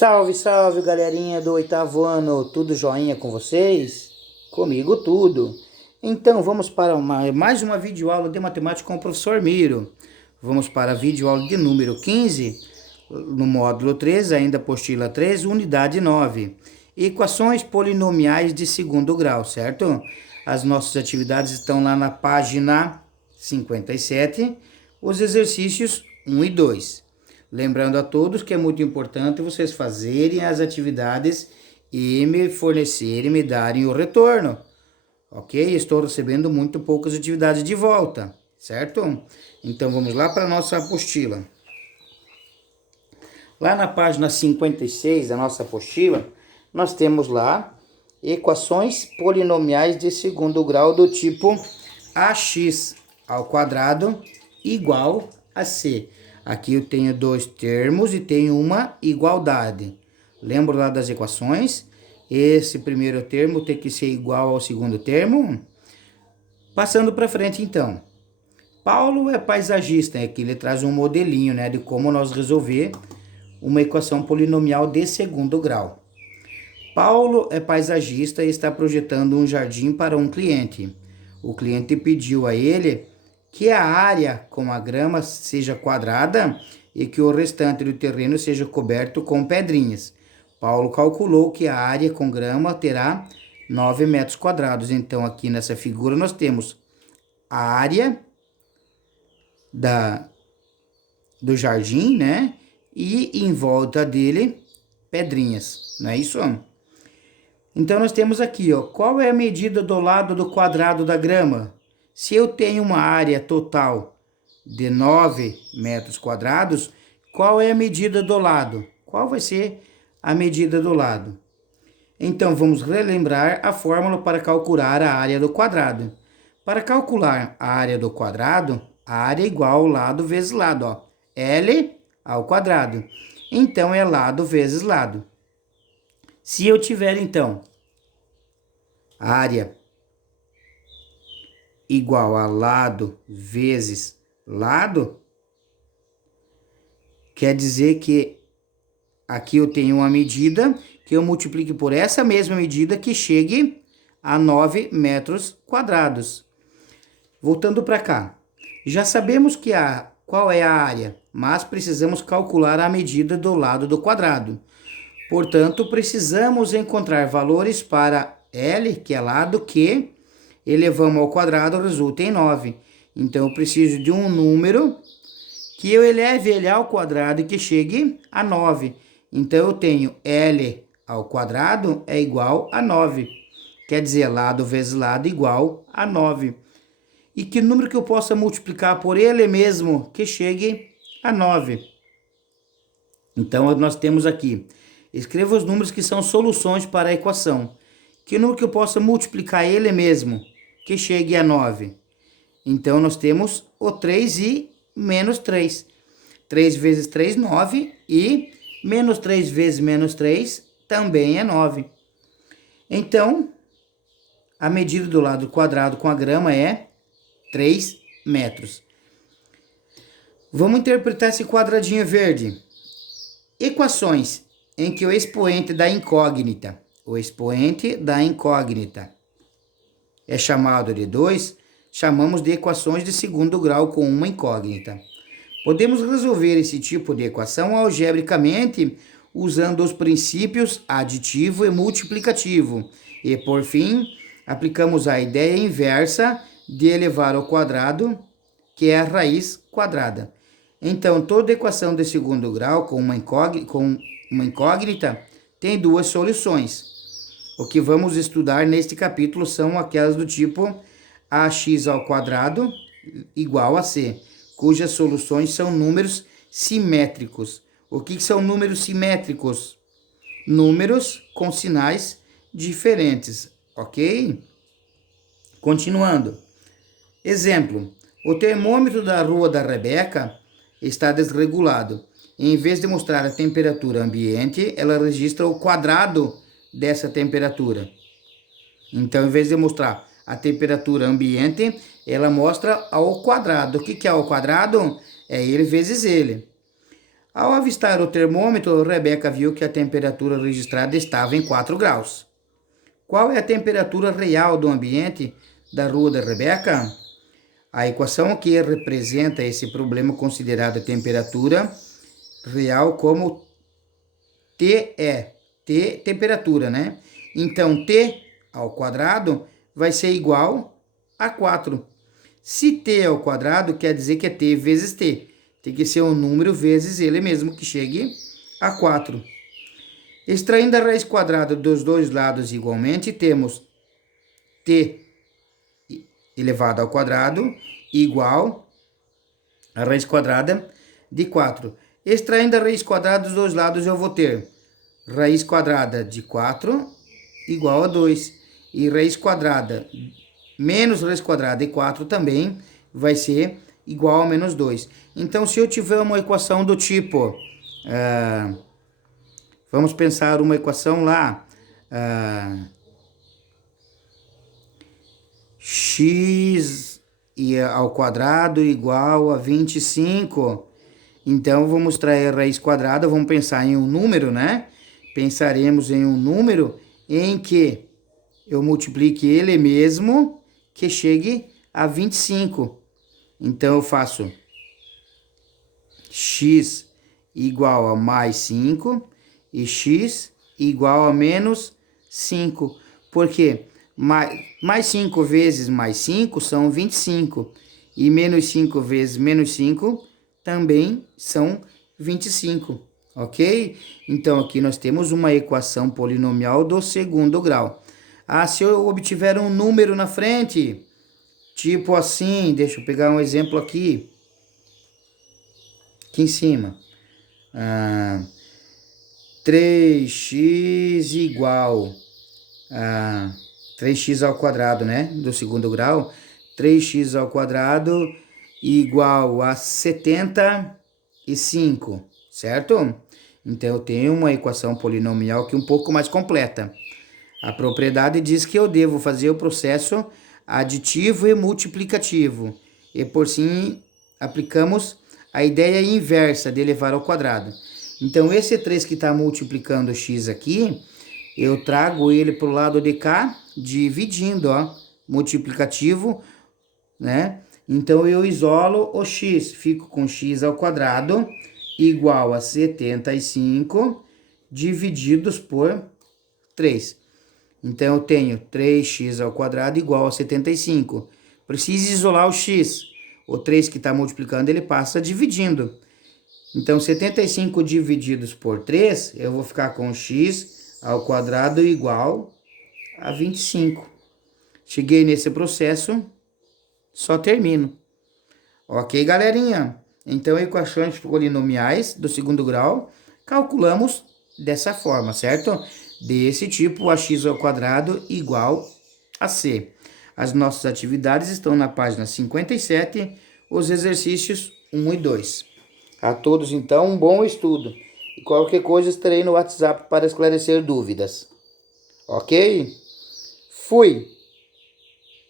Salve, salve, galerinha do oitavo ano, tudo joinha com vocês? Comigo tudo. Então, vamos para mais uma videoaula de matemática com o professor Miro. Vamos para a videoaula de número 15, no módulo 3, ainda apostila 3, unidade 9. Equações polinomiais de segundo grau, certo? As nossas atividades estão lá na página 57, os exercícios 1 e 2. Lembrando a todos que é muito importante vocês fazerem as atividades e me fornecerem, me darem o retorno, ok? Estou recebendo muito poucas atividades de volta, certo? Então vamos lá para a nossa apostila. Lá na página 56 da nossa apostila, nós temos lá equações polinomiais de segundo grau do tipo ax ao quadrado igual a c. Aqui eu tenho dois termos e tenho uma igualdade. Lembra lá das equações? Esse primeiro termo tem que ser igual ao segundo termo. Passando para frente, então. Paulo é paisagista, aqui ele traz um modelinho, né, de como nós resolver uma equação polinomial de segundo grau. Paulo é paisagista e está projetando um jardim para um cliente. O cliente pediu a ele que a área com a grama seja quadrada e que o restante do terreno seja coberto com pedrinhas. Paulo calculou que a área com grama terá 9 metros quadrados. Então, aqui nessa figura, nós temos a área do jardim, né? E em volta dele, pedrinhas. Não é isso? Então, nós temos aqui, ó, qual é a medida do lado do quadrado da grama? Se eu tenho uma área total de 9 metros quadrados, qual é a medida do lado? Qual vai ser a medida do lado? Então, vamos relembrar a fórmula para calcular a área do quadrado. Para calcular a área do quadrado, a área é igual ao lado vezes lado, ó. L ao quadrado. Então, é lado vezes lado. Se eu tiver, então, área igual a lado vezes lado, quer dizer que aqui eu tenho uma medida que eu multiplique por essa mesma medida que chegue a 9 metros quadrados. Voltando para cá, já sabemos que qual é a área, mas precisamos calcular a medida do lado do quadrado. Portanto, precisamos encontrar valores para L, que é lado que elevamos ao quadrado, resulta em 9. Então, eu preciso de um número que eu eleve ele ao quadrado e que chegue a 9. Então, eu tenho L ao quadrado é igual a 9. Quer dizer, lado vezes lado igual a 9. E que número que eu possa multiplicar por ele mesmo que chegue a 9? Então, nós temos aqui, escreva os números que são soluções para a equação. Que número que eu possa multiplicar ele mesmo que chegue a 9? Então, nós temos o 3 e menos 3. 3 vezes 3, 9. E menos 3 vezes menos 3 também é 9. Então, a medida do lado quadrado com a grama é 3 metros. Vamos interpretar esse quadradinho verde. Equações em que o expoente da incógnita é chamado de 2, chamamos de equações de segundo grau com uma incógnita. Podemos resolver esse tipo de equação algebricamente usando os princípios aditivo e multiplicativo. E, por fim, aplicamos a ideia inversa de elevar ao quadrado, que é a raiz quadrada. Então, toda equação de segundo grau com uma incógnita tem duas soluções. O que vamos estudar neste capítulo são aquelas do tipo ax ao quadrado igual a c, cujas soluções são números simétricos. O que são números simétricos? Números com sinais diferentes, ok? Continuando. Exemplo, o termômetro da rua da Rebeca está desregulado. Em vez de mostrar a temperatura ambiente, ela registra o quadrado dessa temperatura. Então, em vez de mostrar a temperatura ambiente, ela mostra ao quadrado. O que é ao quadrado? É ele vezes ele. Ao avistar o termômetro, Rebeca viu que a temperatura registrada estava em 4 graus. Qual é a temperatura real do ambiente da rua da Rebeca? A equação que representa esse problema considerada temperatura real como T é T temperatura, né? Então, T ao quadrado vai ser igual a 4. Se T ao quadrado, quer dizer que é T vezes T. Tem que ser um número vezes ele mesmo, que chegue a 4. Extraindo a raiz quadrada dos dois lados igualmente, temos T elevado ao quadrado igual a raiz quadrada de 4. Extraindo a raiz quadrada dos dois lados, eu vou ter raiz quadrada de 4 igual a 2. E raiz quadrada menos raiz quadrada de 4 também vai ser igual a menos 2. Então, se eu tiver uma equação do tipo... vamos pensar uma equação lá... x ao quadrado igual a 25. Então, vamos extrair a raiz quadrada, vamos pensar em um número, né? Pensaremos em um número em que eu multiplique ele mesmo, que chegue a 25. Então, eu faço x igual a mais 5 e x igual a menos 5. Por quê? Mais 5 vezes mais 5 são 25. E menos 5 vezes menos 5 também são 25. Ok? Então, aqui nós temos uma equação polinomial do segundo grau. Se eu obtiver um número na frente, tipo assim, deixa eu pegar um exemplo aqui. Aqui em cima. 3x igual a 3x ao quadrado, né? Do segundo grau. 3x ao quadrado igual a 75, certo? Então, eu tenho uma equação polinomial aqui um pouco mais completa. A propriedade diz que eu devo fazer o processo aditivo e multiplicativo. E, por sim, aplicamos a ideia inversa de elevar ao quadrado. Então, esse 3 que está multiplicando x aqui, eu trago ele para o lado de cá, dividindo, ó, multiplicativo, né? Então, eu isolo o x, fico com x ao quadrado igual a 75 divididos por 3. Então, eu tenho 3x ao quadrado igual a 75. Preciso isolar o x. O 3 que está multiplicando, ele passa dividindo. Então, 75 divididos por 3, eu vou ficar com x ao quadrado igual a 25. Cheguei nesse processo, só termino. Ok, galerinha? Então, equações polinomiais do segundo grau, calculamos dessa forma, certo? Desse tipo, ax ao quadrado igual a c. As nossas atividades estão na página 57, os exercícios 1 e 2. A todos, então, um bom estudo. E qualquer coisa estarei no WhatsApp para esclarecer dúvidas. Ok? Fui!